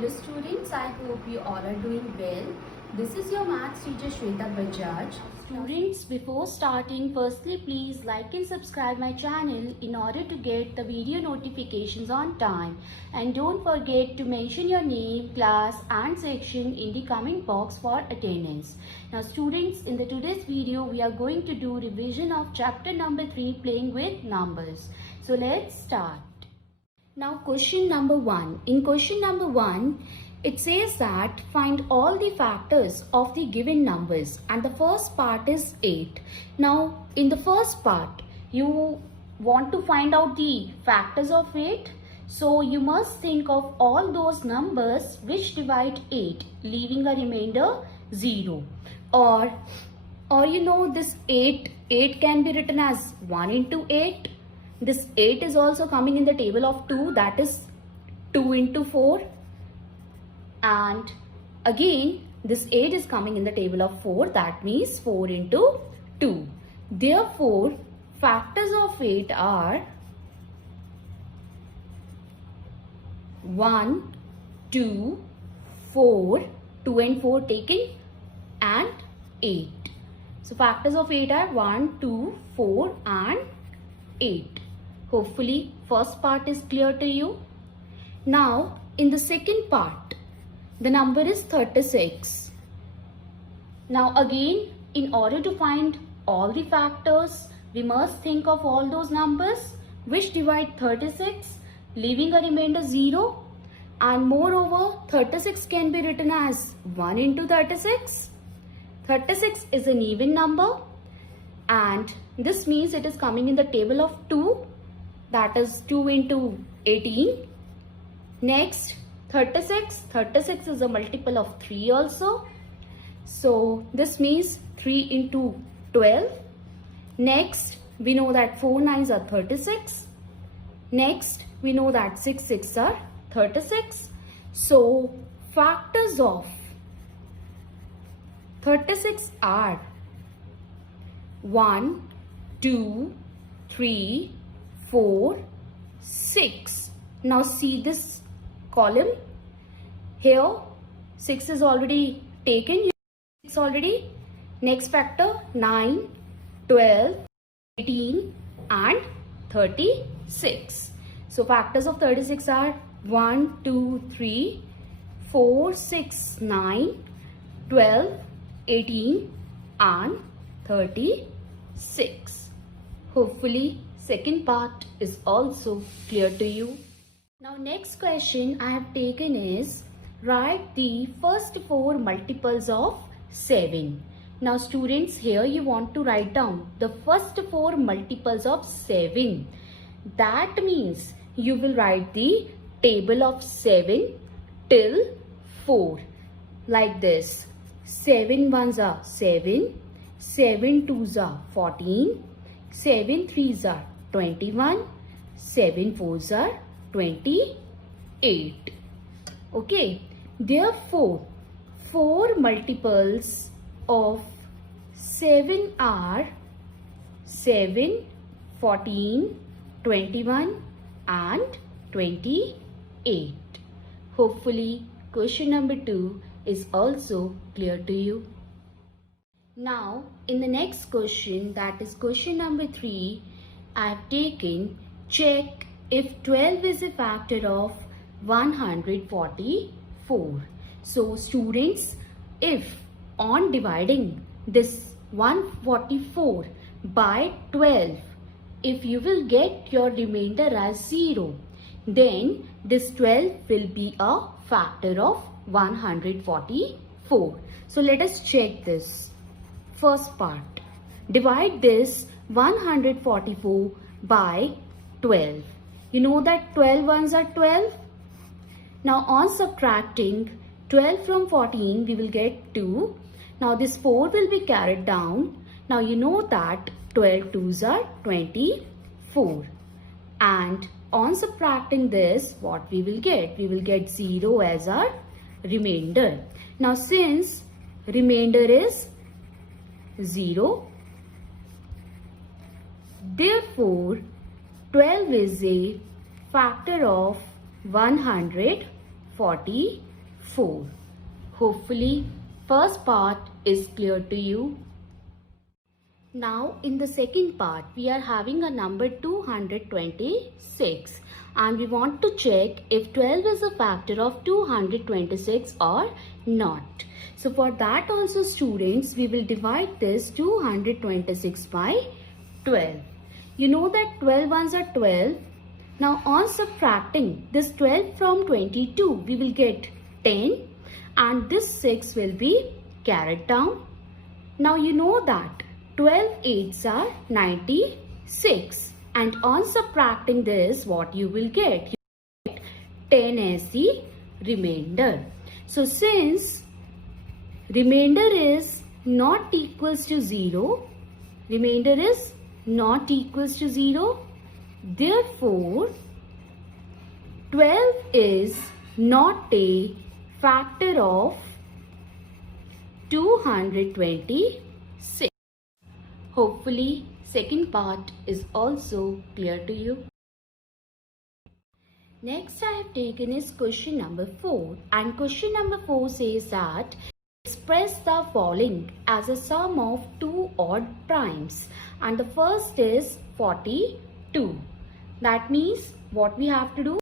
Hello students, I hope you all are doing well. This is your maths teacher Shweta Bajaj. Students, before starting, firstly please like and subscribe my channel in order to get the video notifications on time. And don't forget to mention your name, class and section in the comment box for attendance. Now students, in the today's video we are going to do revision of chapter number 3, playing with numbers. So let's start. Now question number 1. In question number 1, it says that find all the factors of the given numbers and the first part is 8. Now in the first part, you want to find out the factors of 8. So you must think of all those numbers which divide 8, leaving a remainder 0. Or you know this 8 can be written as 1 into 8. This 8 is also coming in the table of 2, that is 2 into 4. And again, this 8 is coming in the table of 4, that means 4 into 2. Therefore, factors of 8 are 1, 2, 4, 2 and 4 taken, and 8. So, factors of 8 are 1, 2, 4 and 8. Hopefully, first part is clear to you. Now, in the second part, the number is 36. Now again, in order to find all the factors, we must think of all those numbers which divide 36, leaving a remainder 0. And moreover, 36 can be written as 1 into 36. 36 is an even number. And this means it is coming in the table of 2, that is 2 into 18. Next, 36 is a multiple of 3 also. So this means 3 into 12. Next, we know that 4 9s are 36. Next, we know that 6 6 are 36. So factors of 36 are 1, 2, 3, 4, 6. Now see this column. Here 6 is already taken. 6 already. Next factor 9, 12, 18 and 36. So factors of 36 are 1, 2, 3, 4, 6, 9, 12, 18 and 36. Hopefully second part is also clear to you. Now next question I have taken is write the first 4 multiples of 7. Now students, here you want to write down the first 4 multiples of 7. That means you will write the table of 7 till 4 like this. 7 ones are 7, 7 twos are 14, 7 threes are 21, 7 fours are 28. Okay, therefore 4 multiples of 7 are 7, 14, 21 and 28. Hopefully question number 2 is also clear to you. Now in the next question, that is question number 3, I have taken check if 12 is a factor of 144. So students, if on dividing this 144 by 12, if you will get your remainder as 0, then this 12 will be a factor of 144. So let us check this. First part, divide this 144 by 12. You know that 12 ones are 12. Now on subtracting 12 from 14, we will get 2. Now this 4 will be carried down. Now you know that 12 twos are 24. And on subtracting this, what we will get? We will get 0 as our remainder. Now since remainder is 0, therefore 12 is a factor of 144. 4. Hopefully, first part is clear to you. Now in the second part, we are having a number 226 and we want to check if 12 is a factor of 226 or not. So for that also students, we will divide this 226 by 12. You know that 12 ones are 12. Now on subtracting this 12 from 22, we will get 10 and this 6 will be carried down. Now you know that 12 eights are 96 and on subtracting this what you will get? You get 10 as the remainder. So since remainder is not equals to 0, remainder is not equals to 0, therefore 12 is not a factor of 226. Hopefully, second part is also clear to you. Next I have taken is question number 4 and question number 4 says that express the following as a sum of two odd primes and the first is 42. That means what we have to do?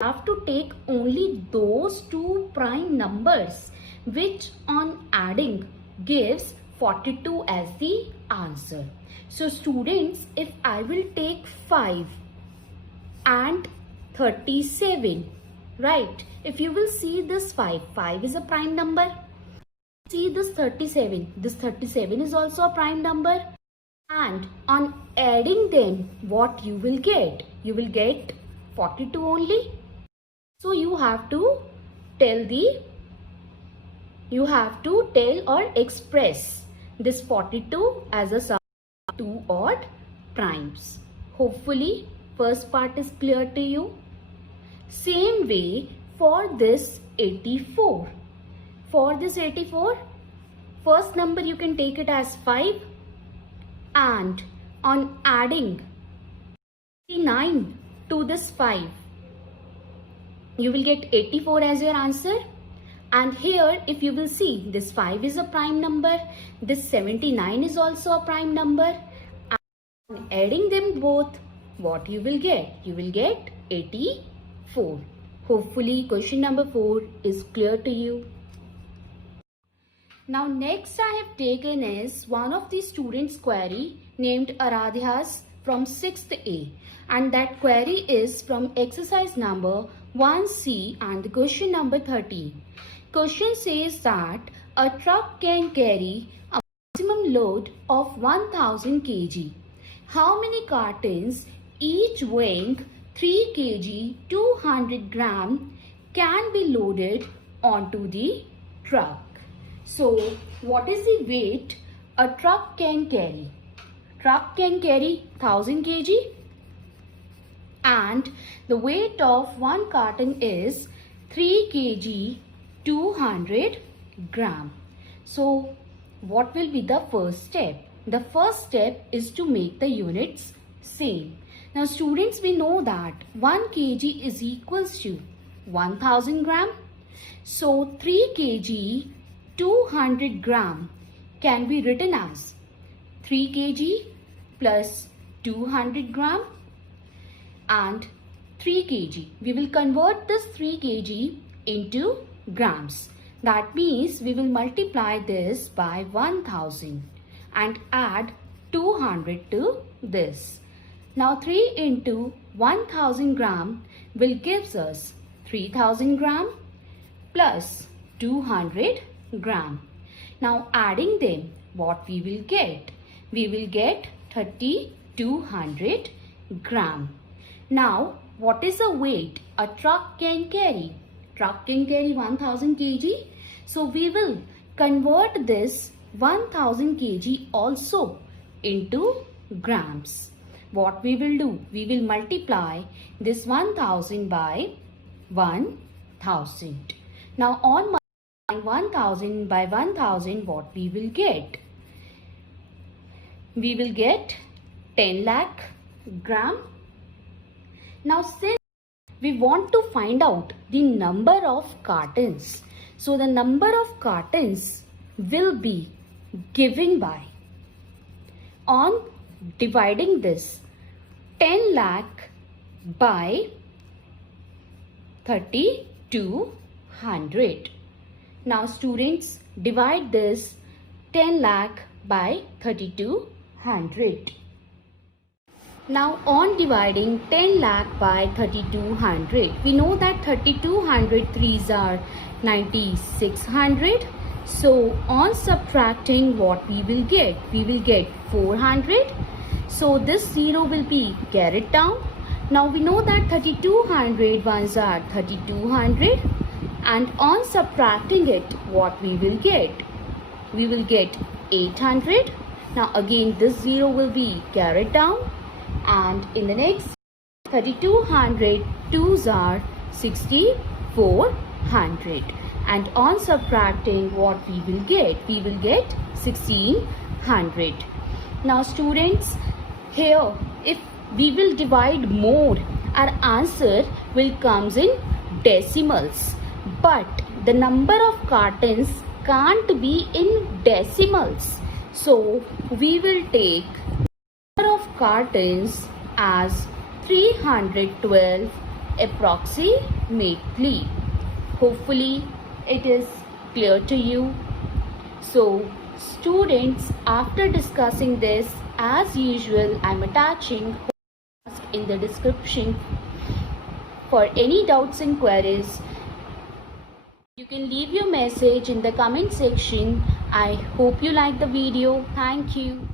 We have to take only those two prime numbers which on adding gives 42 as the answer. So students, if I will take 5 and 37, right? If you will see this 5 is a prime number. See this 37 is also a prime number. And on adding them, what you will get? You will get 42 only. So you have to tell or express this 42 as a sum of two odd primes. Hopefully, first part is clear to you. Same way for this 84. For this 84, first number you can take it as 5 and on adding 89 to this 5, you will get 84 as your answer. And here if you will see, this 5 is a prime number, this 79 is also a prime number. And adding them both, what you will get? You will get 84. Hopefully question number 4 is clear to you. Now next I have taken is one of the students' query named Aradhya's from 6th A and that query is from exercise number 1C and the question number 13. Question says that a truck can carry a maximum load of 1000 kg. How many cartons, each weighing 3 kg 200 gram, can be loaded onto the truck? So, what is the weight a truck can carry? Truck can carry 1000 kg and the weight of one carton is 3 kg 200 gram. So what will be the first step? The first step is to make the units same. Now students, we know that 1 kg is equals to 1000 gram. So 3 kg 200 gram can be written as 3 kg plus 200 gram and 3 kg. We will convert this 3 kg into grams. That means we will multiply this by 1000 and add 200 to this. Now 3 into 1000 gram will gives us 3000 gram plus 200 gram. Now adding them, what we will get? We will get 3200 gram. Now what is the weight a truck can carry? Truck can carry 1000 kg. So we will convert this 1000 kg also into grams. What we will do? We will multiply this 1000 by 1000. Now on multiplying 1000 by 1000, what we will get? We will get 10 lakh gram. Now since we want to find out the number of cartons, So the number of cartons will be given by, on dividing this, 10 lakh by 3200. Now students, divide this 10 lakh by 3200. Now on dividing 10 lakh by 3200, we know that 3200 threes are 9600. So on subtracting, what we will get? We will get 400. So this 0 will be carried down. Now we know that 3200 ones are 3200, and on subtracting it, what we will get? We will get 800. Now again this 0 will be carried down, and in the next 3200 twos are 6400, and on subtracting, what we will get? We will get 1600. Now students, here if we will divide more, our answer will comes in decimals, but the number of cartons can't be in decimals, so we will take number of cartons as 312 approximately. Hopefully it is clear to you. So students, after discussing this, as usual, I'm attaching in the description for any doubts and queries. You can leave your message in the comment section. I hope you like the video. Thank you.